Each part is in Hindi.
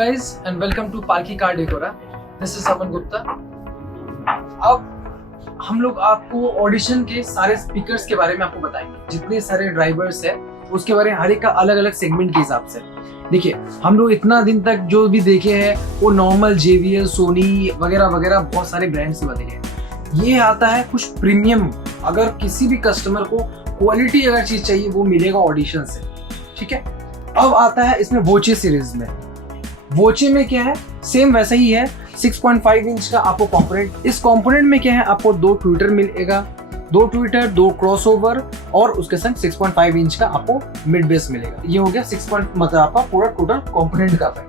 guys and welcome to Palki Car Decora. This is Aman Gupta. अब हम लोग आपको ऑडिशन के सारे स्पीकर्स के बारे में आपको बताएंगे, जितने सारे ड्राइवर्स है उसके बारे में हर एक का अलग अलग सेगमेंट के हिसाब से। देखिए, हम लोग इतना दिन तक जो भी देखे हैं वो नॉर्मल JBL, सोनी वगैरह वगैरह बहुत सारे ब्रांड से देखे। ये आता है कुछ प्रीमियम, अगर किसी भी कस्टमर को क्वालिटी अगर चीज चाहिए वो मिलेगा ऑडिशन से, ठीक है। अब आता है इसमें वोचे सीरीज में। वोचे में क्या है, सेम वैसा ही है, 6.5 इंच का आपको कंपोनेंट। इस कंपोनेंट में क्या है, आपको 2 ट्विटर मिलेगा, 2 ट्विटर, 2 क्रॉसओवर और उसके संग 6.5 इंच का आपको मिड बेस मिलेगा। ये हो गया 6 मतलब आपका पूरा टोटल कंपोनेंट का है।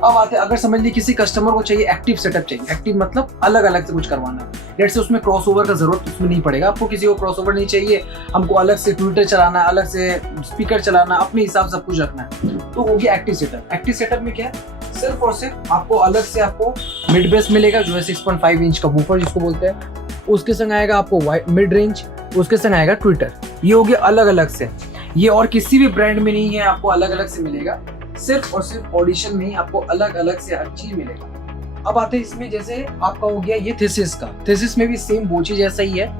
अब आते हैं, अगर समझ लीजिए किसी कस्टमर को चाहिए एक्टिव सेटअप चाहिए, एक्टिव मतलब अलग अलग से कुछ करवाना है, लेट्स से उसमें क्रॉसओवर का जरूरत उसमें नहीं पड़ेगा आपको, किसी को क्रॉसओवर नहीं चाहिए, हमको अलग से ट्विटर चलाना, अलग से स्पीकर चलाना, अपने हिसाब से सब कुछ रखना है, तो हो गया एक्टिव सेटअप। एक्टिव सेटअप में क्या है, सिर्फ और सिर्फ आपको अलग से आपको मिड बेस मिलेगा जो है 6.5 इंच का वूफर जिसको बोलते हैं, उसके संग आएगा आपको मिड रेंज, उसके संग आएगा ट्विटर। ये हो गया अलग अलग से, ये और किसी भी ब्रांड में नहीं है, आपको अलग अलग से मिलेगा, सिर्फ और सिर्फ ऑडिशन में ही आपको अलग अलग से हर चीज मिलेगा। अब आते हैं इसमें, जैसे आपका हो गया ये थीसिस का, थीसिस में भी सेम बोची जैसा ही है,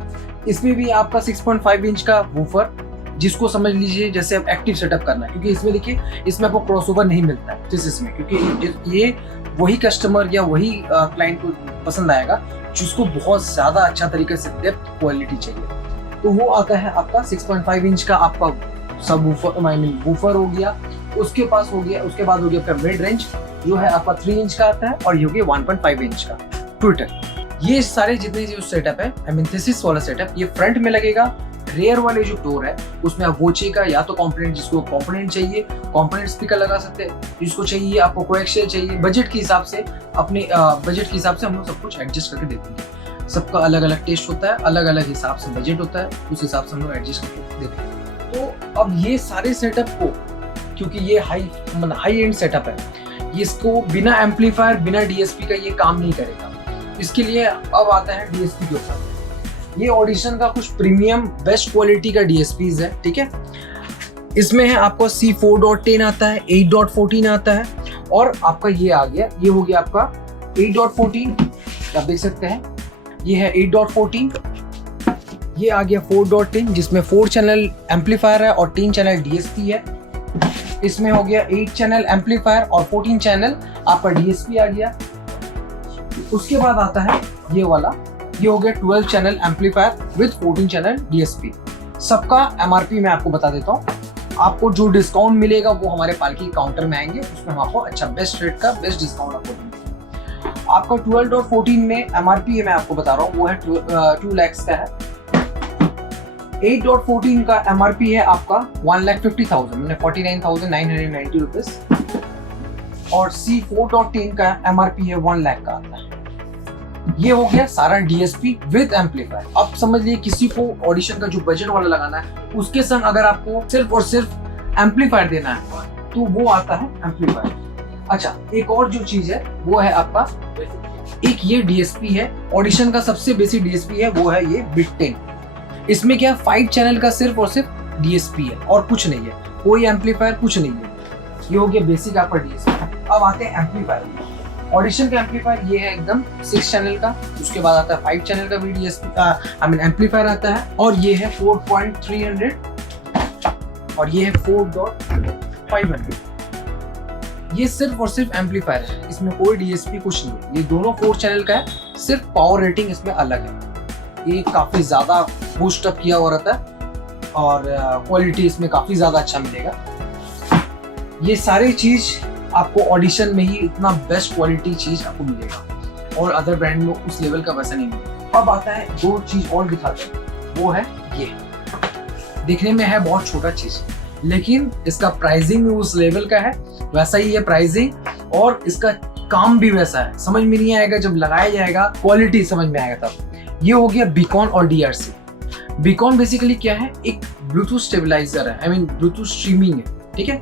इसमें भी आपका 6.5 इंच का वूफर जिसको समझ लीजिए जैसे आप एक्टिव सेटअप करना है, क्योंकि इसमें देखिए इसमें आपको क्रॉसओवर नहीं मिलता है थीसिस में, क्योंकि ये वही कस्टमर या वही क्लाइंट को पसंद आएगा जिसको बहुत ज्यादा अच्छा तरीके से डेप्थ क्वालिटी चाहिए। तो वो आता है आपका 6.5 इंच का आपका सब वूफर हो गया, उसके पास हो गया, उसके बाद हो गया आपका मिड रेंज जो है आपका 3 इंच का आता है, और ये हो गया 1.5 इंच का ट्विटर। ये सारे जितने जो सेटअप है थीसिस वाला सेटअप, ये फ्रंट में लगेगा। रेयर वाले जो डोर है उसमें आप वोचे का या तो कंपोनेंट, जिसको कंपोनेंट चाहिए कंपोनेंट स्पीकर लगा सकते हैं, जिसको चाहिए आपको कोएक्सियल चाहिए, बजट के हिसाब से, अपने बजट के हिसाब से हम लोग सब कुछ एडजस्ट करके दे देंगे। सबका अलग अलग टेस्ट होता है, अलग अलग हिसाब से बजट होता है, उस हिसाब से हम लोग एडजस्ट करके देते हैं। तो अब ये सारे सेटअप को, क्योंकि ये हाई एंड सेटअप है, इसको बिना एम्पलीफायर बिना DSP का ये काम नहीं करेगा। इसके लिए अब आता है DSP के ऊपर। ये ऑडिशन का कुछ प्रीमियम बेस्ट क्वालिटी का DSPs है, ठीक है। इसमें है आपको C4.10 आता है, 8.14 आता है, और आपका ये आ गया, ये हो गया आपका 8.14, आप देख सकते हैं ये है 8.14। ये आ गया 4.10 जिसमें 4 चैनल एम्पलीफायर है और 3 चैनल DSP है। इसमें हो गया 8 चैनल एम्पलीफायर और 14 चैनल आपका DSP आ गया। उसके बाद आता है ये वाला, ये हो गया 12 channel amplifier with 14 channel DSP। सबका MRP मैं आपको बता देता हूँ, आपको जो डिस्काउंट मिलेगा वो हमारे पालकी काउंटर में आएंगे, उसमें हम आपको अच्छा बेस्ट रेट का बेस्ट डिस्काउंट आपको देंगे। आपका 12.14 में MRP मैं आपको बता रहा हूँ वो है 2 lakhs का है। 8.14 का MRP है आपका 1,50,000 मैंने 49,990 रुपीज, और C4.10 का MRP है 1 लाख का आता है। ये हो गया सारा DSP विद एम्पलीफायर। अब समझ लीजिए किसी को ऑडिशन का जो बजट वाला लगाना है, उसके संग अगर आपको सिर्फ और सिर्फ एम्पलीफायर देना है तो वो आता है एम्पलीफायर। अच्छा, एक और जो चीज है वो है आपका एक ये DSP है, ऑडिशन का सबसे बेसिक DSP है, वो है ये BIT10। इसमें क्या 5 चैनल का सिर्फ और सिर्फ DSP है और कुछ नहीं है, कोई एम्पलीफायर कुछ नहीं है। ये हो गया बेसिक आपका DSP। अब आते हैं एम्पलीफायर। ऑडिशन का एम्पलीफायर ये है एकदम 6 चैनल का, उसके बाद आता है 5 चैनल का भी DSP एम्पलीफायर आता है, और ये है 4.300 और ये है 4.500। ये सिर्फ और सिर्फ एम्पलीफायर है, इसमें कोई DSP कुछ नहीं है। ये दोनों 4 चैनल का है, सिर्फ पावर रेटिंग इसमें अलग है। ये काफी ज्यादा बूस्ट अप किया हुआ रहता है और क्वालिटी इसमें काफी ज्यादा अच्छा मिलेगा। ये सारी चीज आपको ऑडिशन में ही इतना बेस्ट क्वालिटी चीज आपको मिलेगा, और अदर ब्रांड में उस लेवल का वैसा नहीं मिलेगा। अब आता है 2 चीज और दिखाते हैं, वो है ये, दिखने में है बहुत छोटा चीज, लेकिन इसका प्राइसिंग भी उस लेवल का है, वैसा ही है प्राइसिंग, और इसका काम भी वैसा है। समझ में नहीं आएगा जब लगाया जाएगा, क्वालिटी समझ में आएगा तब। ये हो गया बीकॉन और DRC। बीकॉन बेसिकली क्या है, एक ब्लूटूथ स्टेबलाइजर है, ब्लूटूथ स्ट्रीमिंग है, ठीक है।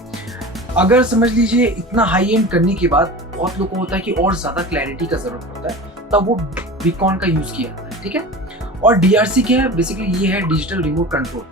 अगर समझ लीजिए इतना हाई एंड करने के बाद बहुत लोगों को होता है कि और ज्यादा क्लैरिटी का जरूरत होता है, तब वो बीकॉन का यूज किया जाता है, ठीक है। और DRC क्या है, बेसिकली ये है डिजिटल रिमोट कंट्रोल।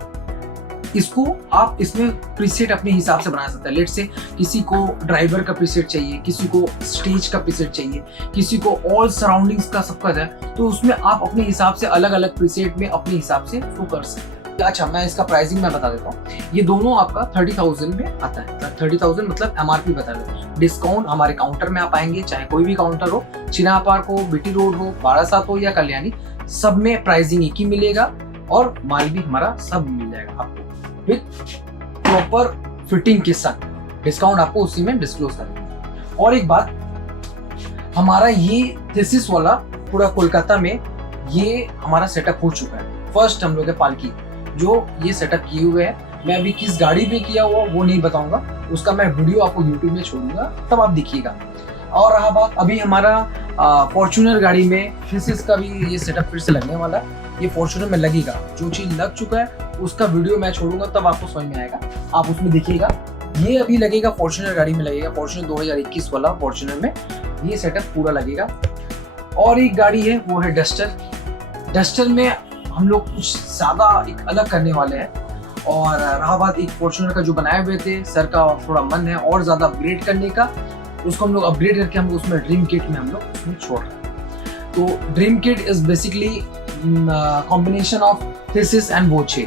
इसको आप इसमें प्रीसेट अपने हिसाब से बना सकते हैं। लेट से किसी को ड्राइवर का प्रीसेट चाहिए, किसी को स्टेज का प्रीसेट चाहिए, किसी को ऑल सराउंडिंग्स का सबका है, तो उसमें आप अपने हिसाब से अलग अलग प्रीसेट में अपने हिसाब से वो कर सकते हैं। अच्छा, मैं इसका प्राइसिंग मैं बता देता हूँ। ये दोनों आपका 30,000 में आता है। 30,000 मतलब MRP बता देता हूँ। डिस्काउंट हमारे काउंटर में आप आएंगे, चाहे कोई भी काउंटर हो, चिनाब पार्क हो, बीटी रोड हो, बारासात हो या कल्याणी, सब में प्राइसिंग एक ही मिलेगा और माल भी हमारा सब मिल जाएगा आपको विद प्रॉपर फिटिंग के साथ। डिस्काउंट आपको उसी में डिस्क्लोज करेंगे। और एक बात, हमारा ये थीसिस वाला पूरा कोलकाता में ये हमारा सेटअप हो चुका है। फर्स्ट हम लोग है पालकी जो ये सेटअप किए हुए हैं। मैं अभी किस गाड़ी पे किया हुआ वो नहीं बताऊंगा, उसका मैं वीडियो आपको यूट्यूब में छोड़ूंगा, तब आप देखिएगा। और रहा बात, अभी हमारा फॉर्च्यूनर गाड़ी में थीसिस का भी ये सेटअप फिर से लगने वाला है। ये फॉर्च्यूनर में लगेगा, जो चीज लग चुका है उसका वीडियो मैं छोड़ूंगा, तब आपको समझ में आएगा, आप उसमें देखिएगा। ये अभी लगेगा फॉर्च्यूनर गाड़ी में लगेगा, फॉर्च्यूनर 2021 वाला फॉर्च्यूनर में ये सेटअप पूरा लगेगा। और एक गाड़ी है वो है डस्टर। डस्टर में हम लोग कुछ ज्यादा एक अलग करने वाले हैं। और रहा बात एक फॉर्च्यूनर का जो बनाए हुए थे, सर का थोड़ा मन है और ज्यादा अपग्रेड करने का, उसको हम लोग अपग्रेड करके हम उसमें ड्रीम किट में हम लोग उसमें छोड़ रहे हैं। तो dream kit is basically combination of thesis and वोचे।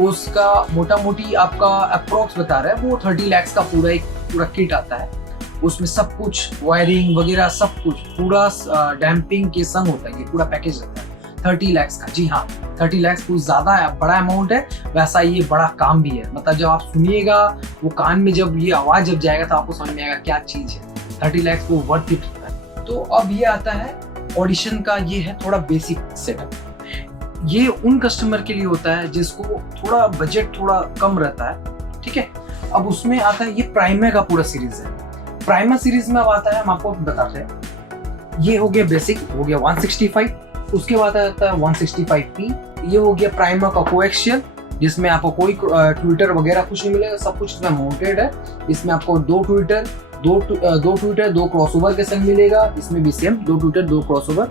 उसका मोटा मोटी आपका अप्रोक्स बता रहा है वो 30 लाख का पूरा किट आता है। उसमें सब कुछ वायरिंग वगैरह सब कुछ पूरा डैम्पिंग के संग होता है, ये पूरा पैकेज रहता है 30 लाख का। जी हाँ, 30 लाख कुछ ज्यादा बड़ा अमाउंट है, वैसा ये बड़ा काम भी है। मतलब जब आप सुनिएगा वो कान में जब ये आवाज जब जाएगा तो आपको समझ में आएगा क्या चीज है। 30 लाख को वर्थ इट होता है। तो अब ये आता है ऑडिशन का, ये है थोड़ा बेसिक सेटअप। ये उन कस्टमर के लिए होता है जिसको थोड़ा बजट थोड़ा कम रहता है, ठीक है। अब उसमें आता है ये प्राइमर का पूरा सीरीज है। प्राइमर सीरीज में अब आता है, हम आपको बताते हैं, ये हो गया बेसिक, हो गया 165। उसके बाद आता है 165P। ये हो गया प्राइमर का कोएक्सियल, जिसमें आपको कोई ट्विटर वगैरह कुछ नहीं मिलेगा, सब कुछ इसमें माउंटेड है। इसमें आपको दो ट्विटर दो क्रॉसओवर के संग मिलेगा। इसमें भी सेम 2 ट्विटर 2 क्रॉसओवर।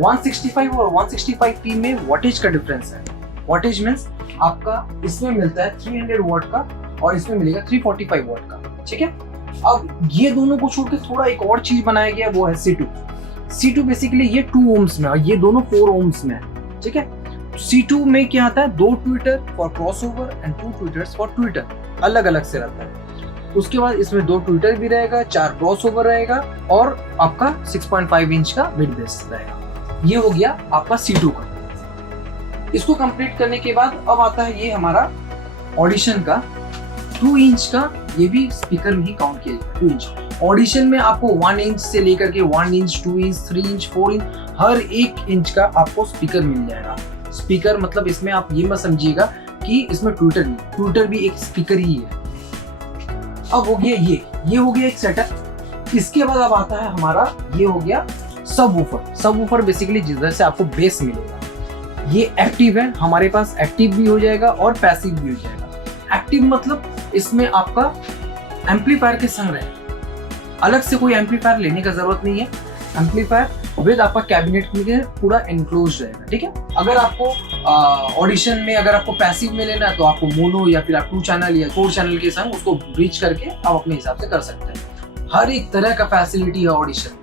165 और 165P में वॉटेज का डिफरेंस है। वॉटेज मीन्स आपका इसमें मिलता है 300 वॉट का और इसमें मिलेगा 345 वॉट का, ठीक है। अब ये दोनों को छोड़ के थोड़ा एक और चीज बनाया गया, वो है C2। C2 बेसिकली ये 2 ohms में और ये दोनों 4 ohms में है, ठीक है। C2 में क्या आता है, 2 tweeter for crossover and 2 tweeters for tweeter, अलग अलग से रहता है। उसके बाद इसमें 2 ट्विटर भी रहेगा, 4 क्रॉसओवर रहेगा और आपका 6.5 इंच का विड बेस रहेगा। ये हो गया आपका C2 का। इसको कंप्लीट करने के बाद अब आता है ये हमारा ऑडिशन का 2 इंच का, ये भी स्पीकर में ही काउंट किया जाएगा 2 इंच। ऑडिशन में आपको 1 इंच से लेकर के 1 इंच 2 इंच 3 इंच 4 इंच हर 1 इंच का आपको स्पीकर मिल जाएगा। स्पीकर मतलब इसमें आप ये मत समझिएगा कि इसमें ट्विटर भी एक स्पीकर ही है। अब हो गया ये हो गया एक सेटअप। इसके बाद अब आता है हमारा ये हो गया सबवूफर बेसिकली जिधर से आपको बेस मिलेगा। ये एक्टिव है, हमारे पास एक्टिव भी हो जाएगा और पैसिव भी हो जाएगा। एक्टिव मतलब इसमें आपका एम्पलीफायर के संग रहेगा, अलग से कोई एम्पलीफायर लेने का जरूरत नहीं है। एम्पलीफायर विद आपका कैबिनेट में पूरा एनक्लोज रहेगा, ठीक है। अगर आपको ऑडिशन में अगर आपको पैसिव में लेना है तो आपको मोनो या फिर आप 2 चैनल या 4 चैनल के संग उसको ब्रिज करके आप अपने हिसाब से कर सकते हैं। हर एक तरह का फैसिलिटी है ऑडिशन में,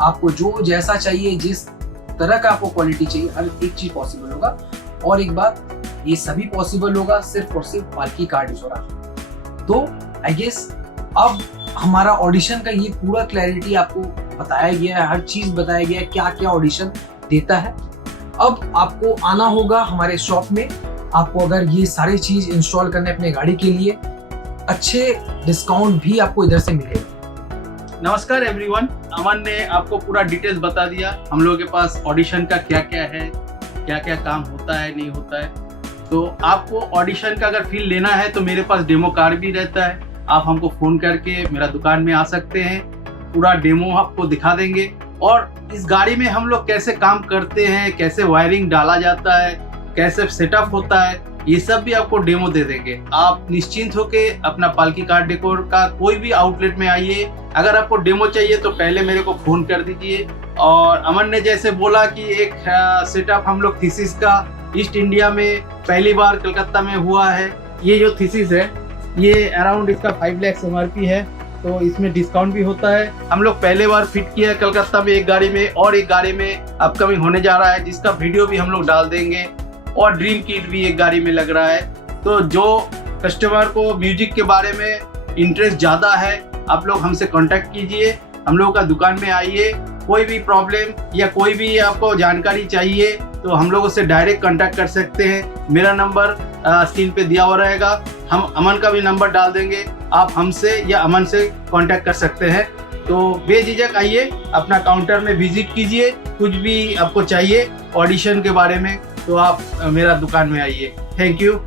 आपको जो जैसा चाहिए, जिस तरह का आपको क्वालिटी चाहिए, हर एक चीज पॉसिबल होगा। और एक बात, ये सभी पॉसिबल होगा सिर्फ और सिर्फ पालकी कार्ड इंश्योरेंस। तो आई गेस अब हमारा ऑडिशन का ये पूरा क्लैरिटी आपको बताया गया है, हर चीज बताया गया है, क्या क्या ऑडिशन देता है। अब आपको आना होगा हमारे शॉप में। आपको अगर ये सारी चीज इंस्टॉल करने अपने गाड़ी के लिए, अच्छे डिस्काउंट भी आपको इधर से मिलेगा। नमस्कार एवरीवन, अमन ने आपको पूरा डिटेल्स बता दिया हम लोगों के पास ऑडिशन का क्या क्या है, क्या क्या काम होता है नहीं होता है। तो आपको ऑडिशन का अगर फील लेना है तो मेरे पास डेमो कार्ड भी रहता है, आप हमको फ़ोन करके मेरा दुकान में आ सकते हैं, पूरा डेमो आपको दिखा देंगे। और इस गाड़ी में हम लोग कैसे काम करते हैं, कैसे वायरिंग डाला जाता है, कैसे सेटअप होता है, ये सब भी आपको डेमो दे देंगे। आप निश्चिंत होके अपना पालकी कार डेकोर का कोई भी आउटलेट में आइए। अगर आपको डेमो चाहिए तो पहले मेरे को फ़ोन कर दीजिए। और अमन ने जैसे बोला कि एक सेटअप हम लोग थीसिस का ईस्ट इंडिया में पहली बार कलकत्ता में हुआ है, ये जो थीसिस है ये अराउंड इसका 5 लाख MRP है, तो इसमें डिस्काउंट भी होता है। हम लोग पहले बार फिट किया है कलकत्ता में एक गाड़ी में, और एक गाड़ी में अपकमिंग होने जा रहा है जिसका वीडियो भी हम लोग डाल देंगे, और ड्रीम किट भी एक गाड़ी में लग रहा है। तो जो कस्टमर को म्यूजिक के बारे में इंटरेस्ट ज़्यादा है, आप लोग हमसे कांटेक्ट कीजिए, हम लोगों का दुकान में आइए। कोई भी प्रॉब्लम या कोई भी आपको जानकारी चाहिए तो हम लोगों से डायरेक्ट कांटेक्ट कर सकते हैं। मेरा नंबर स्क्रीन पे दिया हुआ रहेगा, हम अमन का भी नंबर डाल देंगे, आप हमसे या अमन से कांटेक्ट कर सकते हैं। तो बेझिझक आइए, अपना काउंटर में विजिट कीजिए, कुछ भी आपको चाहिए ऑडिशन के बारे में तो आप मेरा दुकान में आइए। Thank you.